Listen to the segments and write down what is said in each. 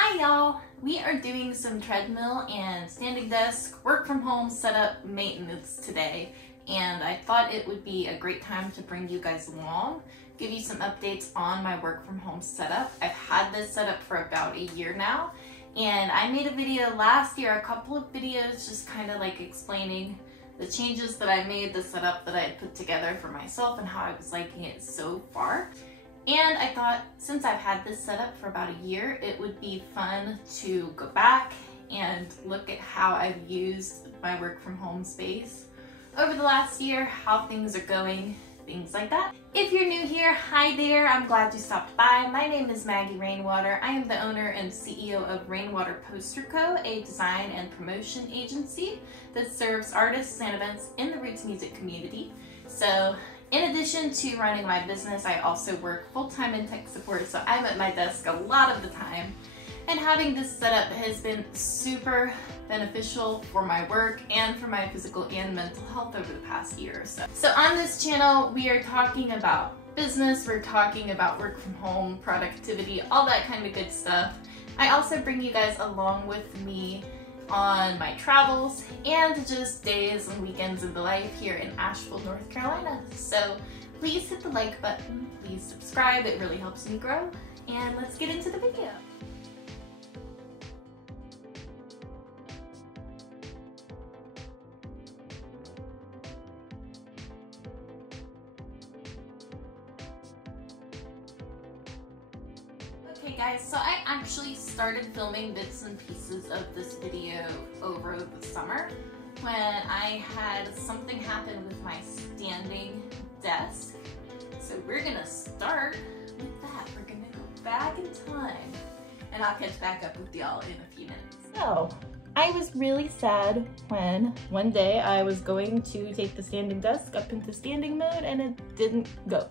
Hi y'all! We are doing some treadmill and standing desk work from home setup maintenance today, and I thought it would be a great time to bring you guys along, give you some updates on my work from home setup. I've had this setup for about a year now, and I made a video last year, a couple of videos just kind of like explaining the changes that I made, the setup that I had put together for myself and how I was liking it so far. And I thought since I've had this setup for about a year, it would be fun to go back and look at how I've used my work from home space over the last year, how things are going, things like that. If you're new here, hi there, I'm glad you stopped by. My name is Maggie Rainwater. I am the owner and CEO of Rainwater Poster Co., a design and promotion agency that serves artists and events in the roots music community. So in addition to running my business, I also work full-time in tech support, so I'm at my desk a lot of the time. And having this setup has been super beneficial for my work and for my physical and mental health over the past year or so. So on this channel, we are talking about business, we're talking about work from home, productivity, all that kind of good stuff. I also bring you guys along with me on my travels and just days and weekends of the life here in Asheville, North Carolina. So please hit the like button, please subscribe, it really helps me grow, and let's get into the video. Okay guys, so I actually started filming bits and pieces of this video over the summer when I had something happen with my standing desk. So we're gonna start with that. We're gonna go back in time and I'll catch back up with y'all in a few minutes. So I was really sad when one day I was going to take the standing desk up into standing mode and it didn't go.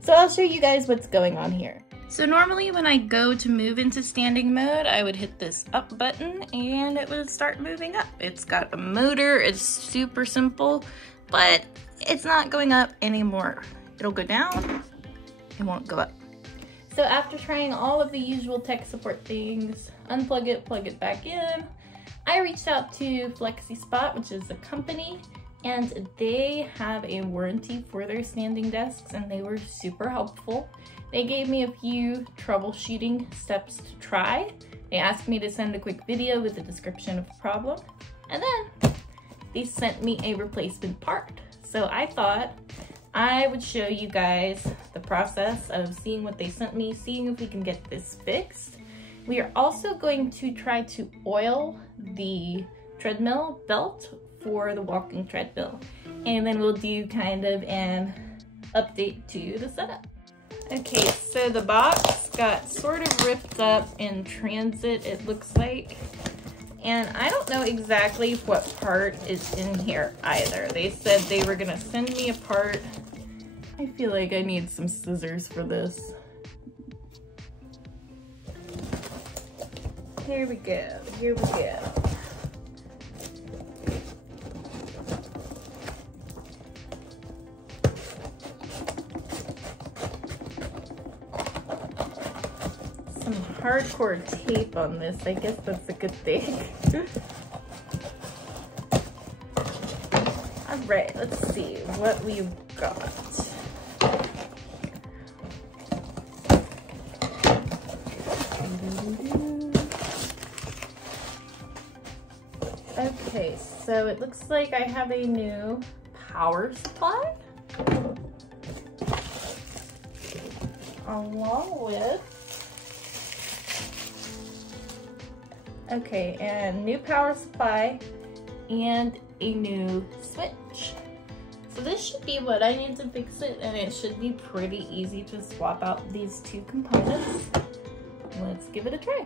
So I'll show you guys what's going on here. So normally when I go to move into standing mode, I would hit this up button and it would start moving up. It's got a motor, it's super simple, but it's not going up anymore. It'll go down, it won't go up. So after trying all of the usual tech support things, unplug it, plug it back in, I reached out to FlexiSpot, which is a company, and they have a warranty for their standing desks and they were super helpful. They gave me a few troubleshooting steps to try. They asked me to send a quick video with a description of the problem, and then they sent me a replacement part. So I thought I would show you guys the process of seeing what they sent me, seeing if we can get this fixed. We are also going to try to oil the treadmill belt for the walking treadmill, and then we'll do kind of an update to the setup. Okay, so the box got sort of ripped up in transit, it looks like. And I don't know exactly what part is in here either. They said they were gonna send me a part. I feel like I need some scissors for this. Here we go, here we go. Some hardcore tape on this. I guess that's a good thing. All right, let's see what we've got. Okay, so it looks like I have a new power supply along with and new power supply and a new switch. So this should be what I need to fix it, and it should be pretty easy to swap out these two components. Let's give it a try.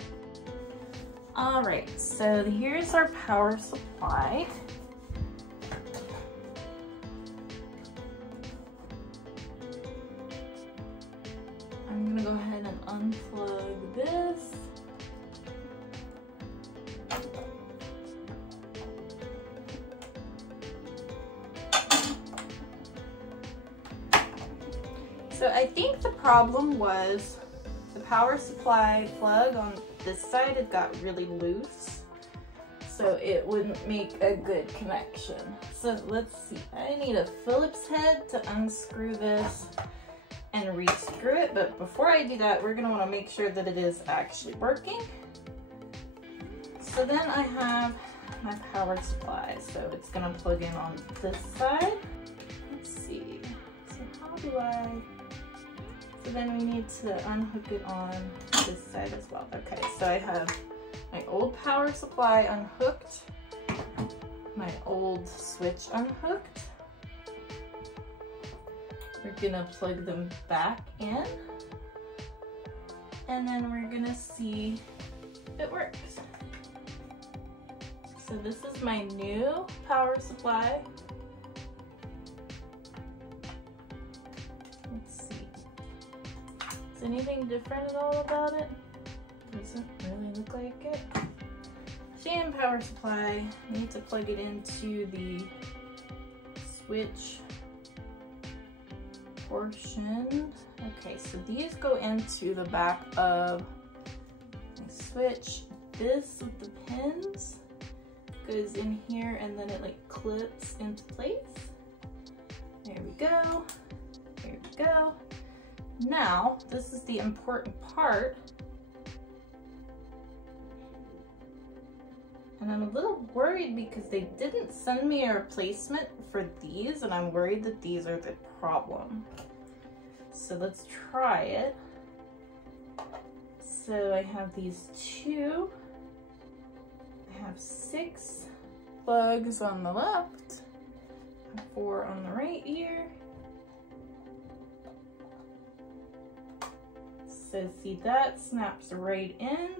All right, so here's our power supply. I'm gonna go ahead and unplug this. So I think the problem was the power supply plug on this side, it got really loose, so it wouldn't make a good connection. So let's see, I need a Phillips head to unscrew this and re-screw it, but before I do that, we're gonna wanna make sure that it is actually working. So then I have my power supply, so it's gonna plug in on this side. Let's see, so how do so then we need to unhook it on this side as well. Okay, so I have my old power supply unhooked, my old switch unhooked. We're gonna plug them back in, and then we're gonna see if it works. So this is my new power supply. Let's see. Is anything different at all about it? Doesn't really look like it. Same power supply. I need to plug it into the switch portion. Okay, so these go into the back of my switch. This with the pins goes in here, and then it like clips into place. There we go. There we go. Now, this is the important part. And I'm a little worried because they didn't send me a replacement for these, and I'm worried that these are the problem. So let's try it. So I have these two. I have 6 plugs on the left, 4 on the right here. So see, that snaps right in.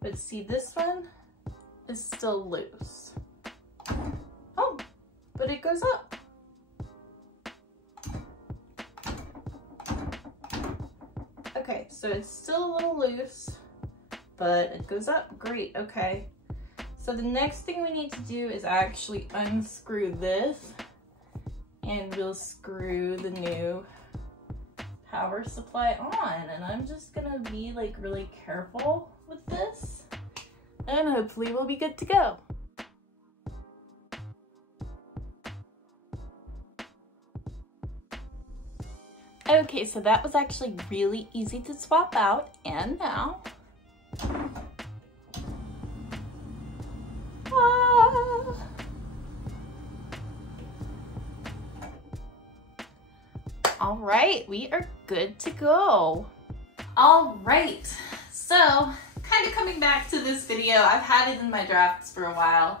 But see, this one is still loose. Oh, but it goes up. Okay, so it's still a little loose, but it goes up. Great, okay. So the next thing we need to do is actually unscrew this, and we'll screw the new power supply on. And I'm just gonna be like really careful with this, and hopefully we'll be good to go. Okay, so that was actually really easy to swap out, and now all right, we are good to go. All right, so kind of coming back to this video, I've had it in my drafts for a while,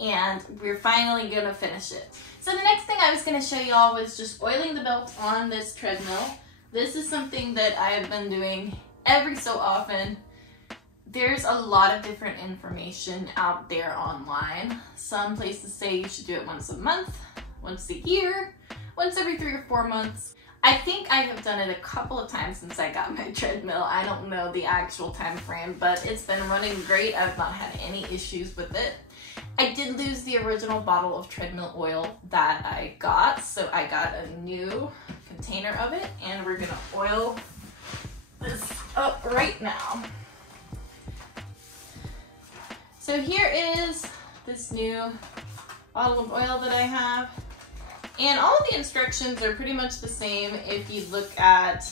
and we're finally gonna finish it. So the next thing I was gonna show y'all was just oiling the belt on this treadmill. This is something that I have been doing every so often. There's a lot of different information out there online. Some places say you should do it once a month, once a year, once every 3 or 4 months. I think I have done it a couple of times since I got my treadmill. I don't know the actual time frame, but it's been running great. I've not had any issues with it. I did lose the original bottle of treadmill oil that I got, so I got a new container of it, and we're gonna oil this up right now. So here is this new bottle of oil that I have. And all of the instructions are pretty much the same if you look at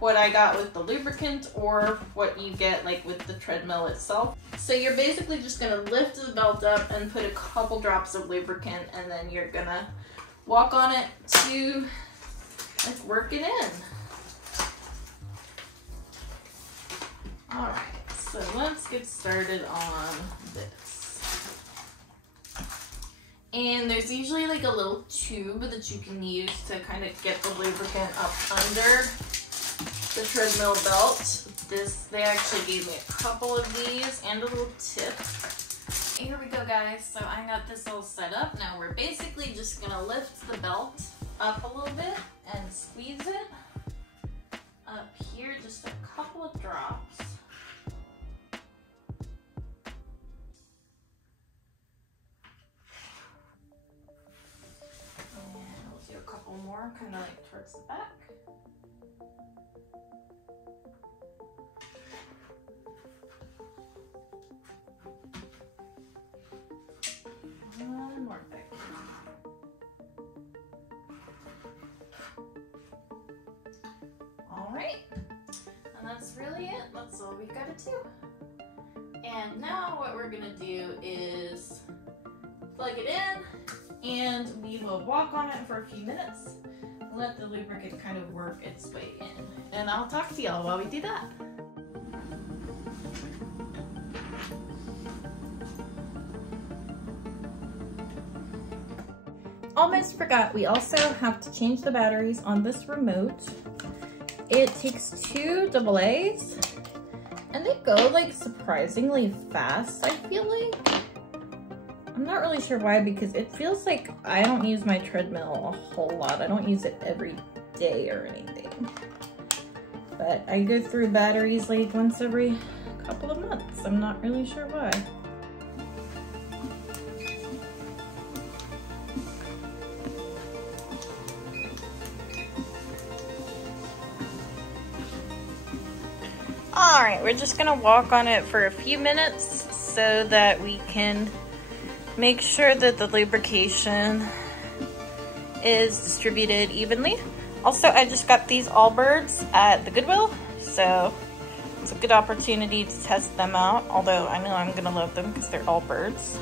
what I got with the lubricant or what you get like with the treadmill itself. So you're basically just gonna lift the belt up and put a couple drops of lubricant, and then you're gonna walk on it to like work it in. All right, so let's get started on this. And there's usually like a little tube that you can use to kind of get the lubricant up under the treadmill belt. They actually gave me a couple of these and a little tip. Here we go, guys. So I got this all set up. Now we're basically just gonna lift the belt up a little bit and squeeze it up here, just a couple of drops. kind of like towards the back. One more back. All right, and that's really it. That's all we gotta do. And now what we're gonna do is plug it in, and we will walk on it for a few minutes, let the lubricant kind of work its way in. And I'll talk to y'all while we do that. Almost forgot, we also have to change the batteries on this remote. It takes 2 AA's, and they go like surprisingly fast, I feel like. I'm not really sure why, because it feels like I don't use my treadmill a whole lot. I don't use it every day or anything. But I go through batteries like once every couple of months. I'm not really sure why. All right, we're just gonna walk on it for a few minutes so that we can make sure that the lubrication is distributed evenly. Also, I just got these Allbirds at the Goodwill, so it's a good opportunity to test them out, although I know I'm gonna love them because they're Allbirds.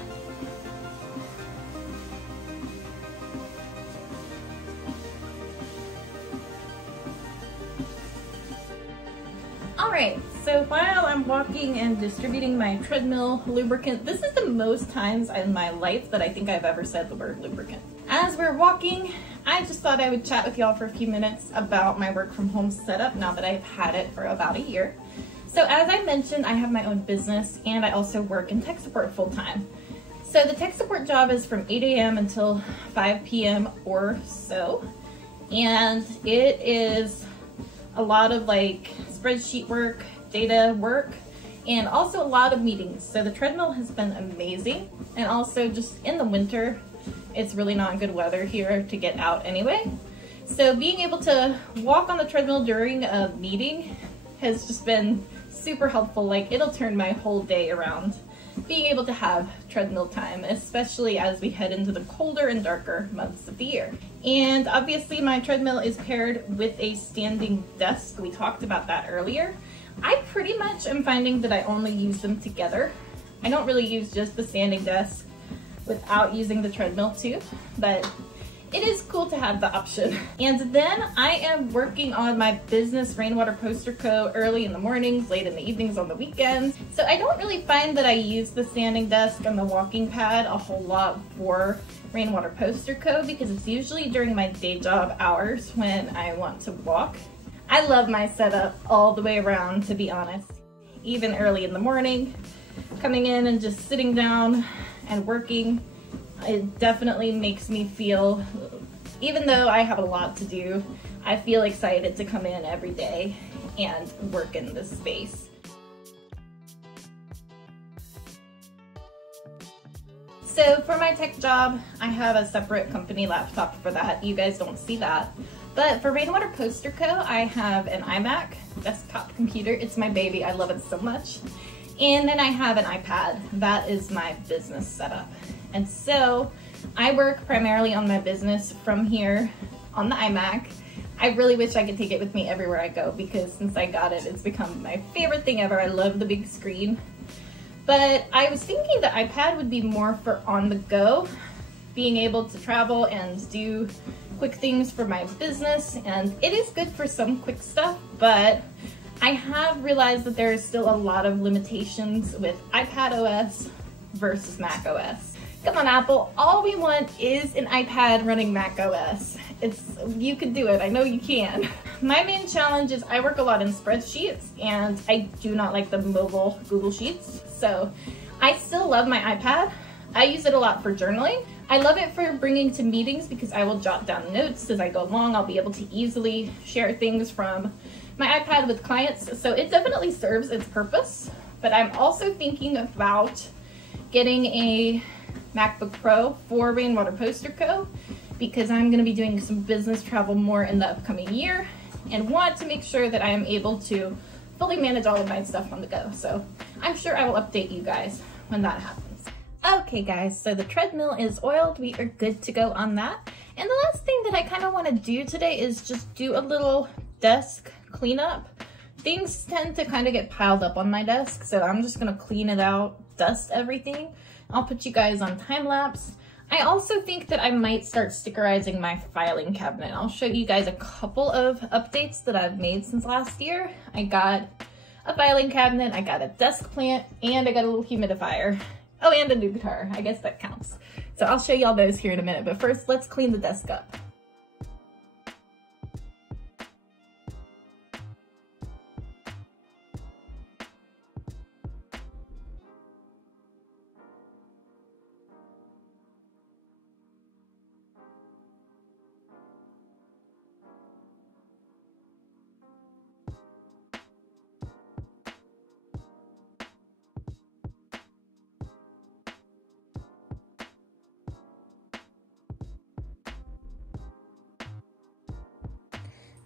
Alright, so while I'm walking and distributing my treadmill lubricant, this is the most times in my life that I think I've ever said the word lubricant. As we're walking, I just thought I would chat with y'all for a few minutes about my work from home setup now that I've had it for about a year. So as I mentioned, I have my own business and I also work in tech support full time. So the tech support job is from 8 a.m. until 5 p.m. or so. And it is a lot of like spreadsheet work, data work, and also a lot of meetings. So the treadmill has been amazing. And also just in the winter, it's really not good weather here to get out anyway. So being able to walk on the treadmill during a meeting has just been super helpful. Like, it'll turn my whole day around, being able to have treadmill time, especially as we head into the colder and darker months of the year. And obviously my treadmill is paired with a standing desk. We talked about that earlier. I pretty much am finding that I only use them together. I don't really use just the standing desk without using the treadmill too, but it is cool to have the option. And then I am working on my business Rainwater Poster Co. early in the mornings, late in the evenings, on the weekends. So I don't really find that I use the standing desk and the walking pad a whole lot for Rainwater Poster Co. because it's usually during my day job hours when I want to walk. I love my setup all the way around, to be honest. Even early in the morning, coming in and just sitting down and working, it definitely makes me feel, even though I have a lot to do, I feel excited to come in every day and work in this space. So for my tech job, I have a separate company laptop for that. You guys don't see that. But for Rainwater Poster Co., I have an iMac desktop computer. It's my baby, I love it so much. And then I have an iPad. That is my business setup. And so I work primarily on my business from here on the iMac. I really wish I could take it with me everywhere I go because since I got it, it's become my favorite thing ever. I love the big screen. But I was thinking the iPad would be more for on the go, being able to travel and do quick things for my business. And it is good for some quick stuff, but I have realized that there is still a lot of limitations with iPad OS versus Mac OS. Come on, Apple, all we want is an iPad running Mac OS. You can do it, I know you can. My main challenge is I work a lot in spreadsheets and I do not like the mobile Google Sheets. So I still love my iPad. I use it a lot for journaling. I love it for bringing to meetings because I will jot down notes as I go along. I'll be able to easily share things from my iPad with clients. So it definitely serves its purpose, but I'm also thinking about getting a MacBook Pro for Rainwater Poster Co. because I'm going to be doing some business travel more in the upcoming year and want to make sure that I am able to fully manage all of my stuff on the go. So I'm sure I will update you guys when that happens. Okay guys, so the treadmill is oiled. We are good to go on that. And the last thing that I kind of want to do today is just do a little desk cleanup. Things tend to kind of get piled up on my desk, so I'm just going to clean it out, dust everything. I'll put you guys on time lapse. I also think that I might start stickerizing my filing cabinet. I'll show you guys a couple of updates that I've made since last year. I got a filing cabinet, I got a desk plant, and I got a little humidifier. Oh, and a new guitar. I guess that counts. So I'll show y'all those here in a minute, but first let's clean the desk up.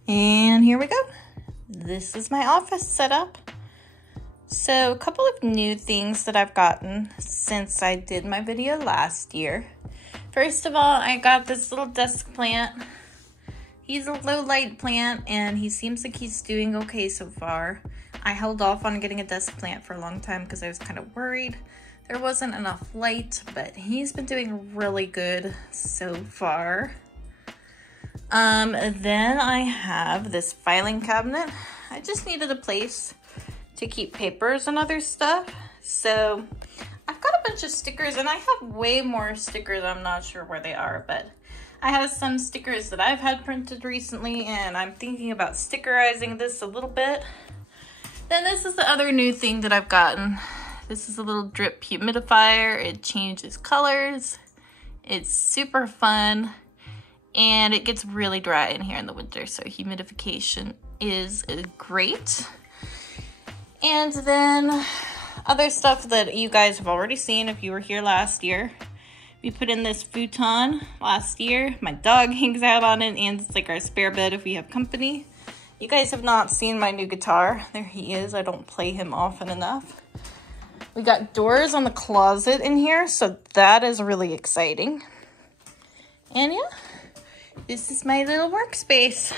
And here we go. This is my office setup. So a couple of new things that I've gotten since I did my video last year. First of all, I got this little desk plant. He's a low light plant and he seems like he's doing okay so far. I held off on getting a desk plant for a long time because I was kind of worried there wasn't enough light, but he's been doing really good so far. Then I have this filing cabinet. I just needed a place to keep papers and other stuff. So I've got a bunch of stickers and I have way more stickers. I'm not sure where they are, but I have some stickers that I've had printed recently and I'm thinking about stickerizing this a little bit. Then this is the other new thing that I've gotten. This is a little drip humidifier. It changes colors. It's super fun. And it gets really dry in here in the winter, so humidification is great. And then other stuff that you guys have already seen if you were here last year. We put in this futon last year. My dog hangs out on it, and it's like our spare bed if we have company. You guys have not seen my new guitar. There he is. I don't play him often enough. We got doors on the closet in here, so that is really exciting. And yeah. This is my little workspace.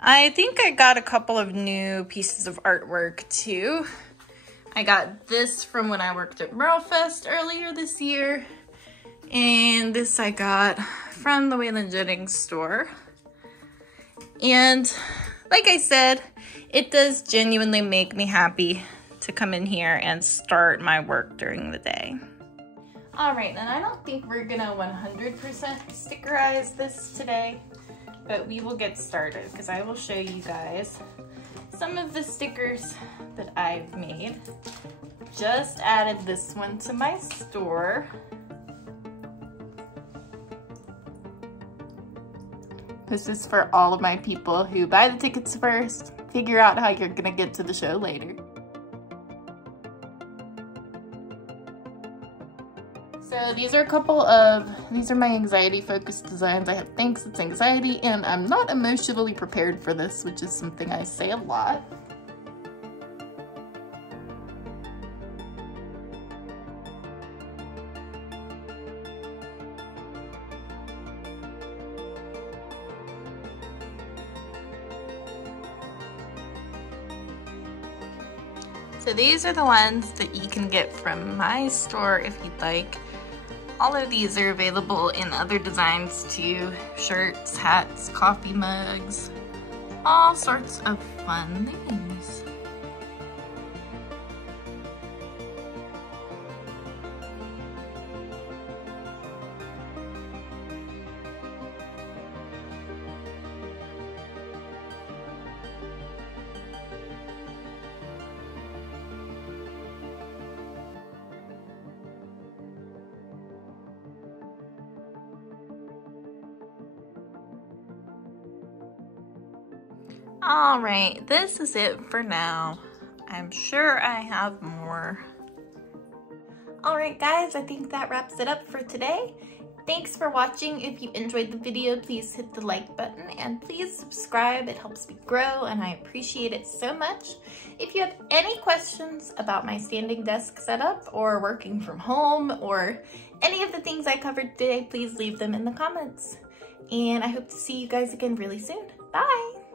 I think I got a couple of new pieces of artwork too. I got this from when I worked at Merlefest earlier this year. And this I got from the Waylon Jennings store. And like I said, it does genuinely make me happy to come in here and start my work during the day. All right, and I don't think we're gonna 100% stickerize this today, but we will get started because I will show you guys some of the stickers that I've made. Just added this one to my store. This is for all of my people who buy the tickets first, figure out how you're gonna get to the show later. So these are my anxiety focused designs. I have thanks, it's anxiety, and I'm not emotionally prepared for this, which is something I say a lot. So these are the ones that you can get from my store if you'd like. All of these are available in other designs too. Shirts, hats, coffee mugs, all sorts of fun things. All right, this is it for now. I'm sure I have more. All right, guys, I think that wraps it up for today. Thanks for watching. If you enjoyed the video, please hit the like button and please subscribe. It helps me grow and I appreciate it so much. If you have any questions about my standing desk setup or working from home or any of the things I covered today, please leave them in the comments. And I hope to see you guys again really soon. Bye!